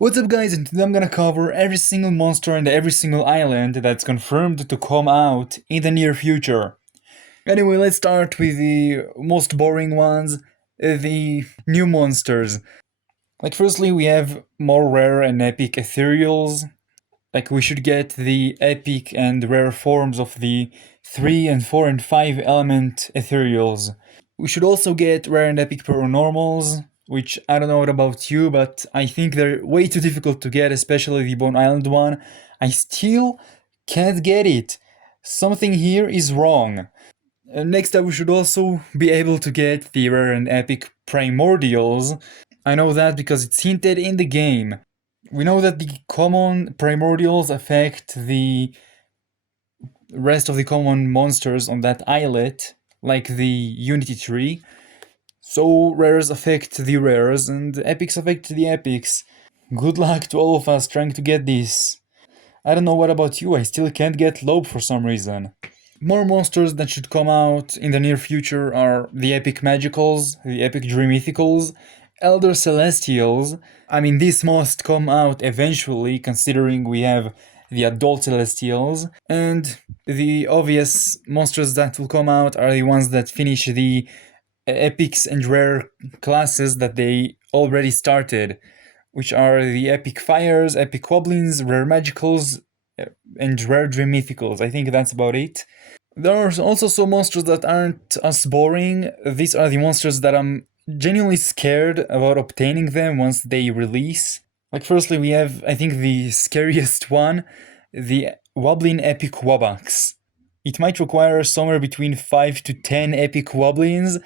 What's up guys, and today I'm gonna cover every single monster and every single island that's confirmed to come out in the near future. Anyway, let's start with the most boring ones, the new monsters. Firstly we have more rare and epic Ethereals. We should get the epic and rare forms of the 3 and 4 and 5 element Ethereals. We should also get rare and epic Paironormals, which I don't know about you, but I think they're way too difficult to get, especially the Bone Island one. I still can't get it. Something here is wrong. Next up, we should also be able to get the rare and epic Primordials. I know that because it's hinted in the game. We know that the common Primordials affect the rest of the common monsters on that islet, like the Unity tree. So rares affect the rares and epics affect the epics. Good luck to all of us trying to get this. I don't know what about you, I still can't get Lobe for some reason. More monsters that should come out in the near future are the epic magicals, the epic dream mythicals, elder celestials. I mean, this must come out eventually considering we have the adult celestials, and the obvious monsters that will come out are the ones that finish the epics and rare classes that they already started, which are the epic fires, epic goblins, rare magicals, and rare dream mythicals. I think that's about it. There are also some monsters that aren't as boring. These are the monsters that I'm genuinely scared about obtaining them once they release. Firstly we have, I think, the scariest one, the Wobbling Epic Wubbox. It might require somewhere between 5 to 10 epic Wobblins,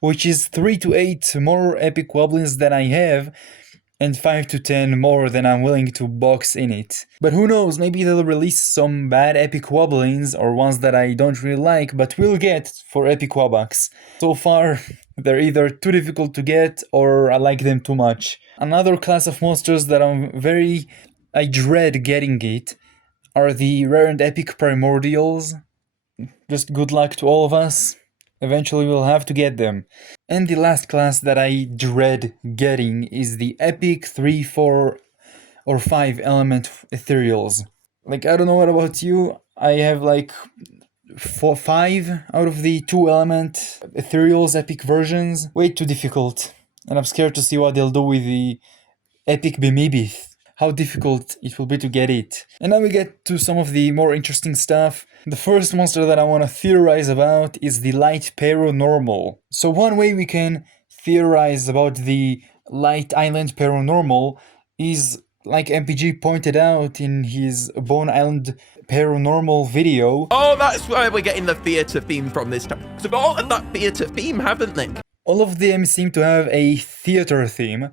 which is 3 to 8 more epic Wobblins than I have, and 5 to 10 more than I'm willing to box in it. But who knows, maybe they'll release some bad epic Wobblins, or ones that I don't really like, but will get for epic Wubbox. So far, they're either too difficult to get, or I like them too much. Another class of monsters that I dread getting it, are the rare and epic Primordials. Just good luck to all of us. Eventually we'll have to get them. And the last class that I dread getting is the epic 3, 4, or 5 element Ethereals. I don't know what about you, I have 5 out of the 2 element Ethereals epic versions. Way too difficult. And I'm scared to see what they'll do with the epic Bimibith. How difficult it will be to get it. And now we get to some of the more interesting stuff. The first monster that I want to theorize about is the Light Paironormal. So one way we can theorize about the Light Island Paironormal is, like MPG pointed out in his Bone Island Paironormal video. Oh, that's where we're getting the theatre theme from this time. They've all had that theatre theme, haven't they? All of them seem to have a theater theme.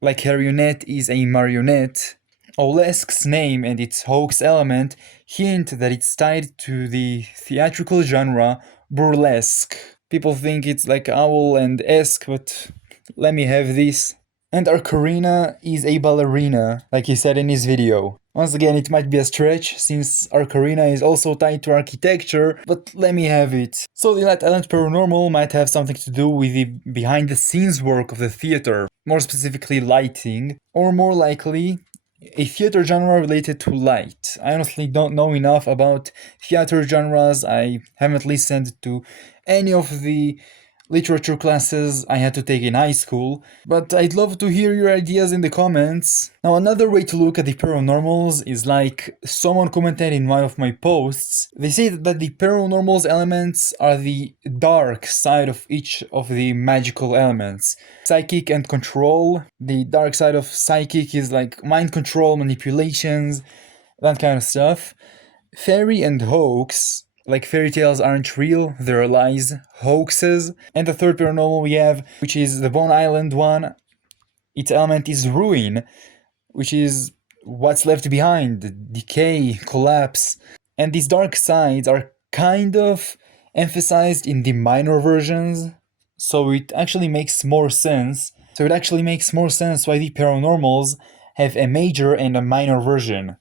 Like Harionette is a marionette. Olesk's name and its hoax element hint that it's tied to the theatrical genre burlesque. People think it's like owl and esque, but let me have this. And Arcarina is a ballerina, like he said in his video. Once again, it might be a stretch, since Arcarina is also tied to architecture, but let me have it. So the Light Island Paironormal might have something to do with the behind-the-scenes work of the theater, more specifically lighting, or more likely, a theater genre related to light. I honestly don't know enough about theater genres. I haven't listened to any of the literature classes I had to take in high school, but I'd love to hear your ideas in the comments. Now, another way to look at the Paironormals is like someone commented in one of my posts. They say that the Paironormals elements are the dark side of each of the magical elements. Psychic and control. The dark side of psychic is like mind control, manipulations, that kind of stuff. Fairy and hoax. Like fairy tales aren't real, they're lies, hoaxes. And the third Paironormal we have, which is the Bone Island one, its element is ruin, which is what's left behind, decay, collapse. And these dark sides are kind of emphasized in the minor versions, so it actually makes more sense. why the Paironormals have a major and a minor version.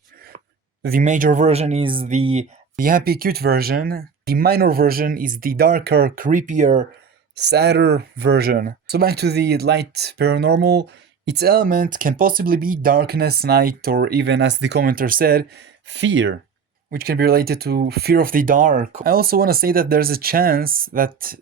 The major version is the happy cute version. The minor version is the darker, creepier, sadder version. So back to the Light Paironormal. Its element can possibly be darkness, night, or even, as the commenter said, fear, which can be related to fear of the dark. I also want to say that there's a chance that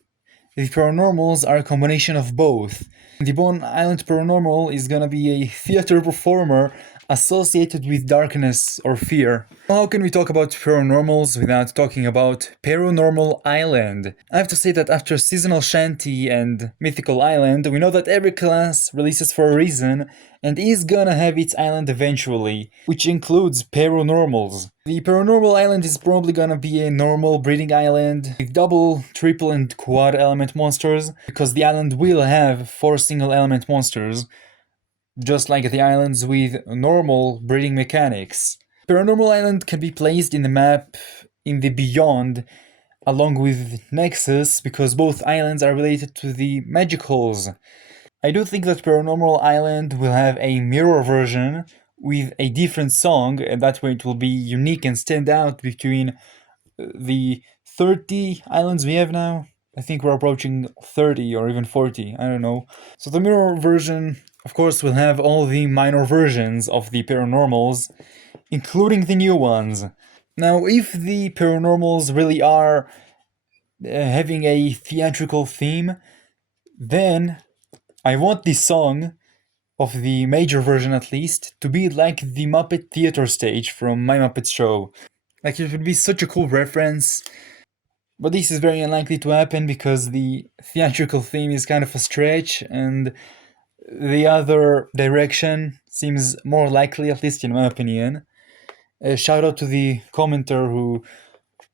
the Paironormals are a combination of both. The Bone Island Paironormal is gonna be a theater performer associated with darkness or fear. How can we talk about Paironormals without talking about Paironormal Island? I have to say that after Seasonal Shanty and Mythical Island, we know that every class releases for a reason and is gonna have its island eventually, which includes Paironormals. The Paironormal Island is probably gonna be a normal breeding island with double, triple, and quad element monsters, because the island will have 4 single element monsters, just like the islands with normal breeding mechanics. Paironormal Island can be placed in the map in the Beyond along with Nexus, because both islands are related to the Magicals. I do think that Paironormal Island will have a mirror version with a different song, and that way it will be unique and stand out between the 30 islands we have now. I think we're approaching 30 or even 40, I don't know. So the mirror version, of course, will have all the minor versions of the Paironormals, including the new ones. Now, if the Paironormals really are having a theatrical theme, then I want the song, of the major version at least, to be like the Muppet Theater stage from My Muppet Show. Like, it would be such a cool reference. But this is very unlikely to happen because the theatrical theme is kind of a stretch, and the other direction seems more likely, at least in my opinion. A shout out to the commenter who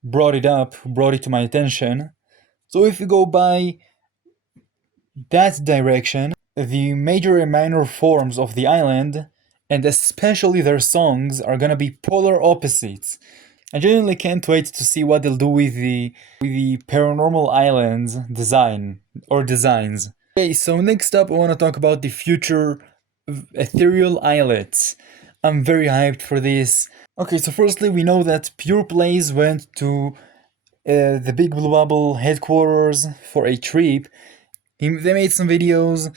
brought it up, who brought it to my attention. So if you go by that direction, the major and minor forms of the island, and especially their songs, are gonna be polar opposites. I genuinely can't wait to see what they'll do with the Paironormal Islands designs. Okay, so next up I want to talk about the future Ethereal Islets. I'm very hyped for this. Okay, so firstly we know that Pure Plays went to the Big Blue Bubble headquarters for a trip. They made some videos,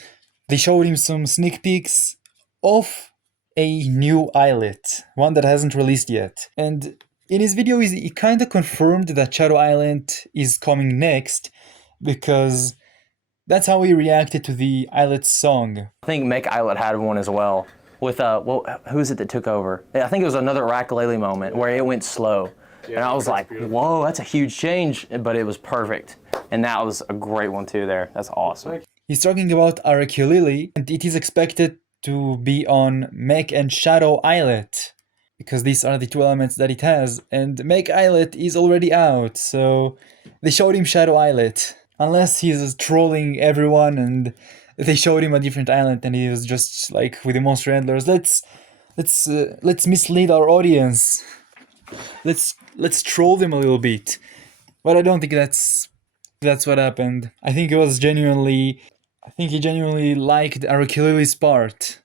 they showed him some sneak peeks of a new islet, one that hasn't released yet. And in his video, he kind of confirmed that Shadow Island is coming next, because that's how he reacted to the Islet song. I think Make Islet had one as well. With who is it that took over? I think it was another Rakalele moment where it went slow, and I was like, "Whoa, that's a huge change!" But it was perfect, and that was a great one too. There, that's awesome. He's talking about Arakulili, and it is expected to be on Mech and Shadow Islet, because these are the 2 elements that it has, and Make Islet is already out, so they showed him Shadow Islet. Unless he's trolling everyone and they showed him a different island and he was just like with the monster handlers. Let's mislead our audience. Let's troll them a little bit. But I don't think that's what happened. I think he genuinely liked Arakulili's part.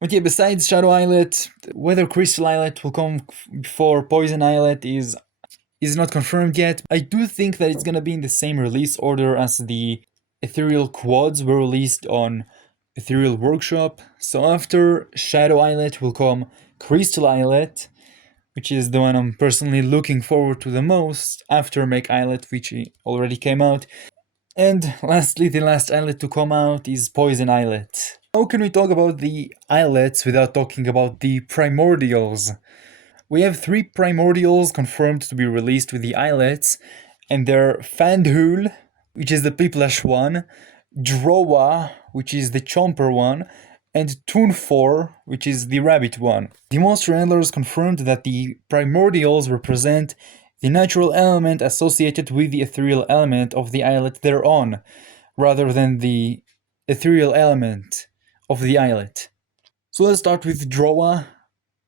But yeah, besides Shadow Islet, whether Crystal Islet will come before Poison Islet is not confirmed yet. I do think that it's gonna be in the same release order as the Ethereal Quads were released on Ethereal Workshop. So after Shadow Islet will come Crystal Islet, which is the one I'm personally looking forward to the most, after Make Islet, which already came out. And lastly, the last islet to come out is Poison Islet. How can we talk about the islets without talking about the Primordials? We have 3 Primordials confirmed to be released with the islets, and they're Fandhul, which is the Piplash one, Drowa, which is the Chomper one, and Toonfor, which is the Rabbit one. The monster handlers confirmed that the Primordials represent the natural element associated with the ethereal element of the islet they're on, rather than the ethereal element of the islet. So let's start with Drowa,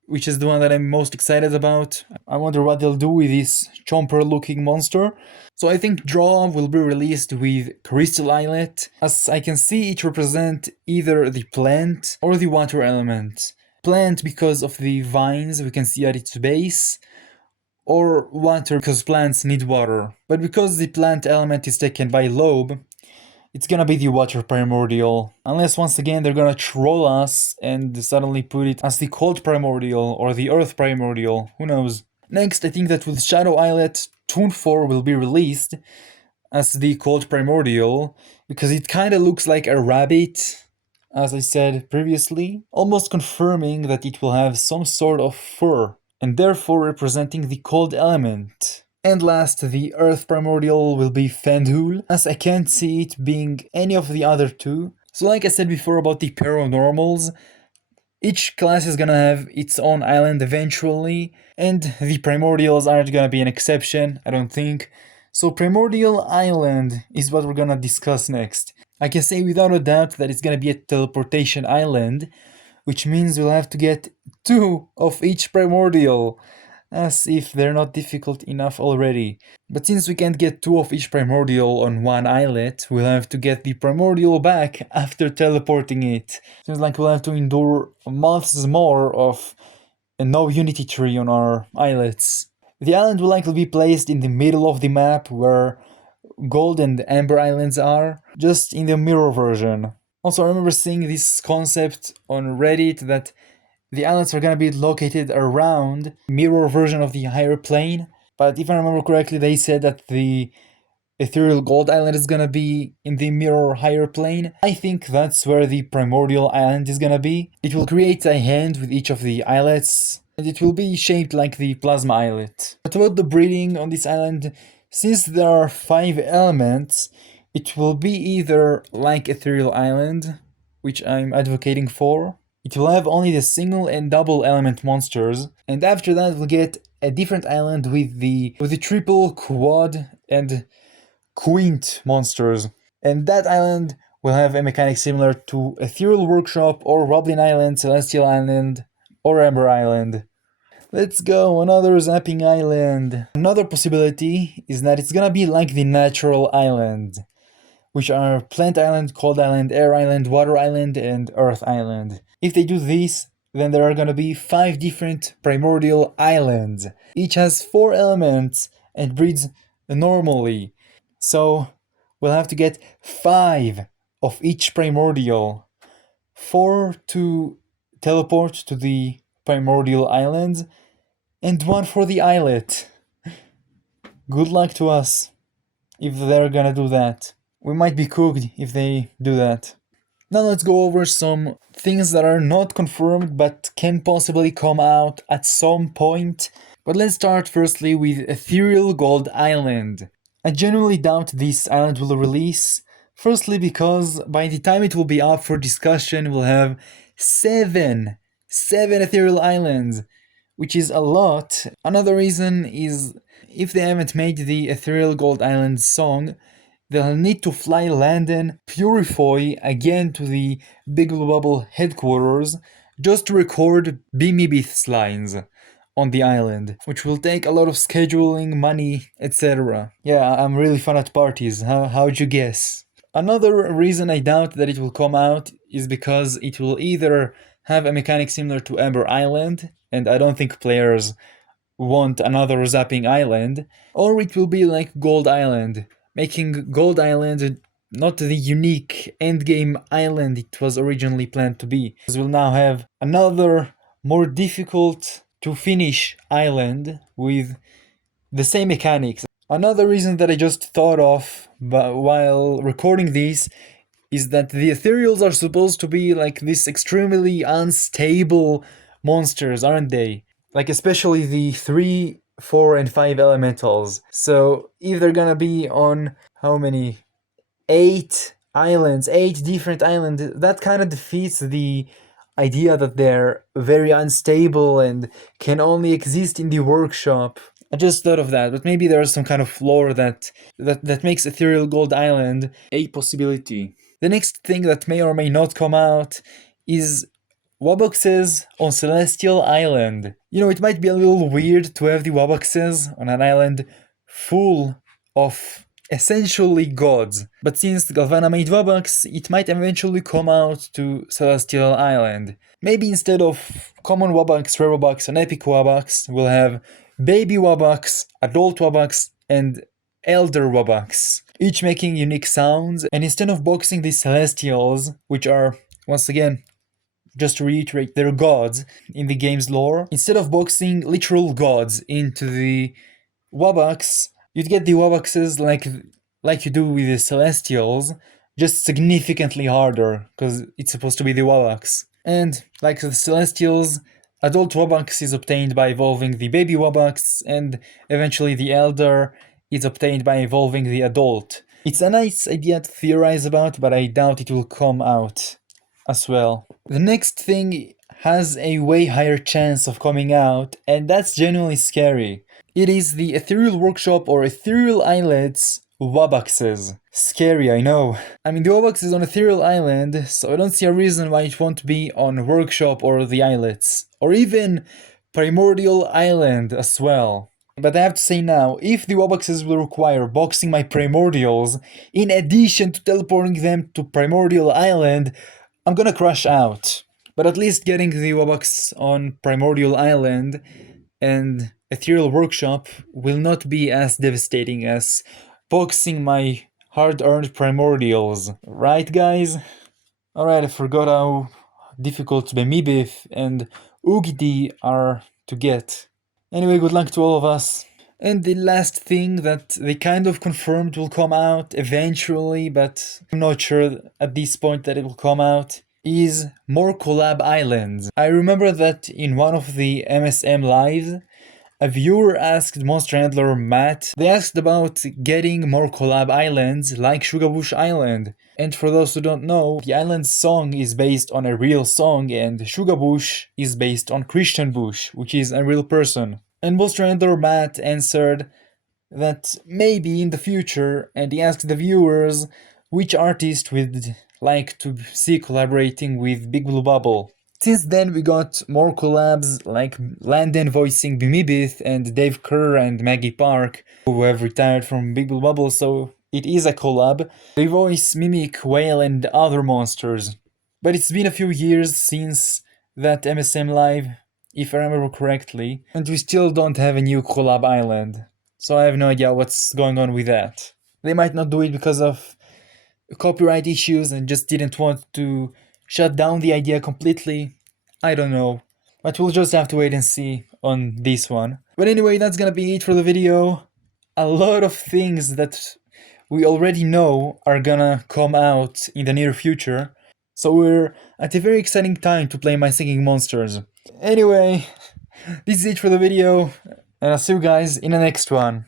which is the one that I'm most excited about. I wonder what they'll do with this chomper-looking monster. So I think Drowa will be released with Crystal Islet. As I can see, it represents either the plant or the water element. Plant because of the vines we can see at its base, or water because plants need water. But because the plant element is taken by Lobe, it's gonna be the water primordial. Unless once again they're gonna troll us and suddenly put it as the cold primordial or the earth primordial, who knows. Next, I think that with Shadow Islet, Toon 4 will be released as the cold primordial, because it kinda looks like a rabbit, as I said previously, almost confirming that it will have some sort of fur, and therefore representing the cold element. And last, the Earth Primordial will be Fendhul, as I can't see it being any of the other two. So like I said before about the Paironormals, each class is gonna have its own island eventually, and the Primordials aren't gonna be an exception, I don't think. So Primordial Island is what we're gonna discuss next. I can say without a doubt that it's gonna be a teleportation island, which means we'll have to get 2 of each Primordial, as if they're not difficult enough already. But since we can't get 2 of each Primordial on one islet, we'll have to get the Primordial back after teleporting it. Seems like we'll have to endure months more of a no unity tree on our islets. The island will likely be placed in the middle of the map where Gold and Amber Islands are, just in the mirror version. Also, I remember seeing this concept on Reddit that the islands are gonna be located around mirror version of the higher plane, but if I remember correctly, they said that the Ethereal Gold Island is gonna be in the mirror higher plane. I think that's where the Primordial Island is gonna be. It will create a hand with each of the islets, and it will be shaped like the Plasma Islet. But about the breeding on this island, since there are 5 elements, it will be either like Ethereal Island, which I'm advocating for. It will have only the single and double element monsters, and after that we'll get a different island with the triple, quad, and quint monsters. And that island will have a mechanic similar to Ethereal Workshop or Roblin Island, Celestial Island, or Amber Island. Let's go, another zapping island. Another possibility is that it's gonna be like the natural island, which are Plant Island, Cold Island, Air Island, Water Island, and Earth Island. If they do this, then there are gonna be 5 different primordial islands. Each has 4 elements and breeds normally. So we'll have to get 5 of each primordial. 4 to teleport to the primordial islands, and 1 for the islet. Good luck to us if they're gonna do that. We might be cooked if they do that. Now let's go over some things that are not confirmed but can possibly come out at some point. But let's start firstly with Ethereal Gold Island. I genuinely doubt this island will release. Firstly because by the time it will be up for discussion we'll have 7 Ethereal Islands, which is a lot. Another reason is if they haven't made the Ethereal Gold Island song, they'll need to fly Landon Purify again to the Big Blue Bubble headquarters just to record Beamy Beath's lines on the island, which will take a lot of scheduling, money, etc. Yeah, I'm really fun at parties, how'd you guess? Another reason I doubt that it will come out is because it will either have a mechanic similar to Amber Island, and I don't think players want another zapping island, or it will be like Gold Island, making Gold Island not the unique endgame island it was originally planned to be. Because we'll now have another more difficult to finish island with the same mechanics. Another reason that I just thought of while recording this is that the Ethereals are supposed to be like this extremely unstable monsters, aren't they? Like especially the 3, 4, and 5 elementals. So if they're gonna be on how many? 8 islands, 8 different islands, that kind of defeats the idea that they're very unstable and can only exist in the workshop. I just thought of that, but maybe there's some kind of lore that makes Ethereal Gold Island a possibility. The next thing that may or may not come out is Wubboxes on Celestial Island. You know, it might be a little weird to have the Wubboxes on an island full of essentially gods, but since Galvana made Wubbox, it might eventually come out to Celestial Island. Maybe instead of common Wubbox, rare Wubbox, and epic Wubbox, we'll have baby Wubbox, adult Wubbox, and elder Wubbox. each making unique sounds, and instead of boxing the Celestials, which are, once again, just to reiterate, they're gods in the game's lore, instead of boxing literal gods into the Wubbox, you'd get the Wubboxes like you do with the Celestials, just significantly harder, because it's supposed to be the Wubbox. And like the Celestials, adult Wubbox is obtained by evolving the baby Wubbox, and eventually the elder is obtained by evolving the adult. It's a nice idea to theorize about, but I doubt it will come out as well. The next thing has a way higher chance of coming out, and that's genuinely scary. It is the Ethereal Workshop or Ethereal Islet's Wubboxes. Scary, I know. I mean, the Wubbox is on Ethereal Island, so I don't see a reason why it won't be on Workshop or the Islets. Or even Primordial Island as well. But I have to say now, if the Wubboxes will require boxing my Primordials, in addition to teleporting them to Primordial Island, I'm gonna crash out. But at least getting the Wubbox on Primordial Island and Ethereal Workshop will not be as devastating as boxing my hard-earned Primordials. Right, guys? Alright, I forgot how difficult Bemibith and Ugdi are to get. Anyway, good luck to all of us. And the last thing that they kind of confirmed will come out eventually, but I'm not sure at this point that it will come out, is more Collab Islands. I remember that in one of the MSM lives, a viewer asked Monster Handler Matt, they asked about getting more Collab Islands like Sugarbush Island. And for those who don't know, the island's song is based on a real song and Sugarbush is based on Christian Bush, which is a real person. And Monster Handler Matt answered that maybe in the future, and he asked the viewers which artist would like to see collaborating with Big Blue Bubble. Since then we got more collabs like Landon voicing Bimibith and Dave Kerr and Maggie Park, who have retired from Big Blue Bubble, so it is a collab. They voice Mimic, Whale and other monsters. But it's been a few years since that MSM Live, if I remember correctly, and we still don't have a new collab island. So I have no idea what's going on with that. They might not do it because of copyright issues and just didn't want to shut down the idea completely. I don't know. But we'll just have to wait and see on this one. But anyway, that's gonna be it for the video. A lot of things that we already know are gonna come out in the near future. So we're at a very exciting time to play my singing monsters. Anyway, this is it for the video, and I'll see you guys in the next one.